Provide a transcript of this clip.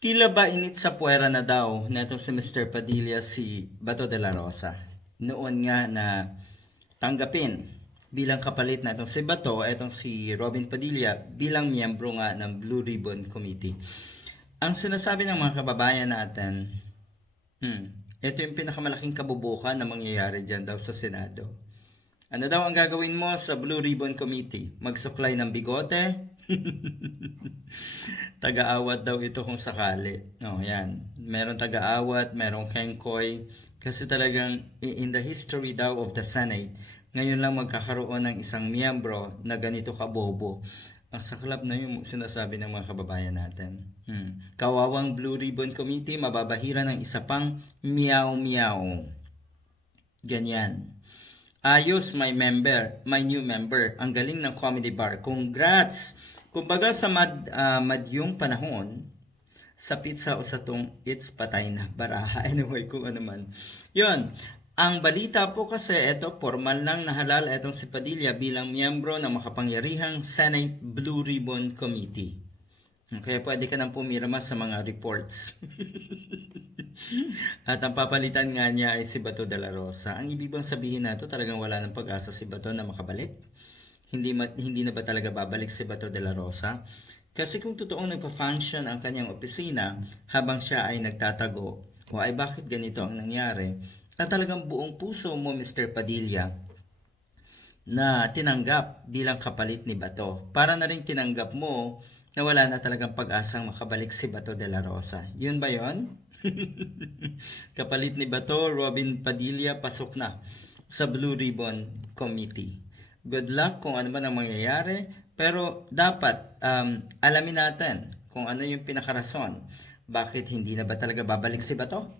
Tila ba init sa puwera na daw netong si Mr. Padilla si Bato de la Rosa. Noon nga na tanggapin bilang kapalit na itong si Bato, itong si Robin Padilla bilang miyembro nga ng Blue Ribbon Committee. Ang sinasabi ng mga kababayan natin, ito yung pinakamalaking kabubukan na mangyayari dyan daw sa Senado. Ano daw ang gagawin mo sa Blue Ribbon Committee? Magsuklay ng bigote? Taga-awat daw ito kung sakali. Oh, yan. Meron taga-awat, merong kengkoy. Kasi talagang in the history daw of the Senate, ngayon lang magkakaroon ng isang miyembro na ganito kabobo. Ang saklap na yung sinasabi ng mga kababayan natin. Kawawang Blue Ribbon Committee, mababahira ng isa pang meow-meow. Ganyan. Ayos, my new member. Ang galing ng comedy bar. Congrats! Kumbaga sa madyong panahon, sa pizza o sa tong it's patay na baraha. Anyway, kung ano man. Yun. Ang balita po kasi, ito, formal lang nahalal itong si Padilla bilang miyembro ng makapangyarihang Senate Blue Ribbon Committee. Kaya pwede ka nang pumirma sa mga reports. At ang papalitan nga niya ay si Bato de la Rosa. Ang ibig bang sabihin na ito, talagang wala ng pag-asa si Bato na makabalik? Hindi na ba talaga babalik si Bato de la Rosa? Kasi kung totoong nagpa-function ang kanyang opisina habang siya ay nagtatago, o ay bakit ganito ang nangyari? At talagang buong puso mo, Mr. Padilla, na tinanggap bilang kapalit ni Bato. Para na rin tinanggap mo na wala na talagang pag-asang makabalik si Bato de la Rosa. Yun ba yon? Kapalit ni Bato, Robin Padilla, pasok na sa Blue Ribbon Committee. Good luck kung ano man ang mangyayari, pero dapat alamin natin kung ano yung pinakarason. Bakit hindi na ba talaga babalik si Bato?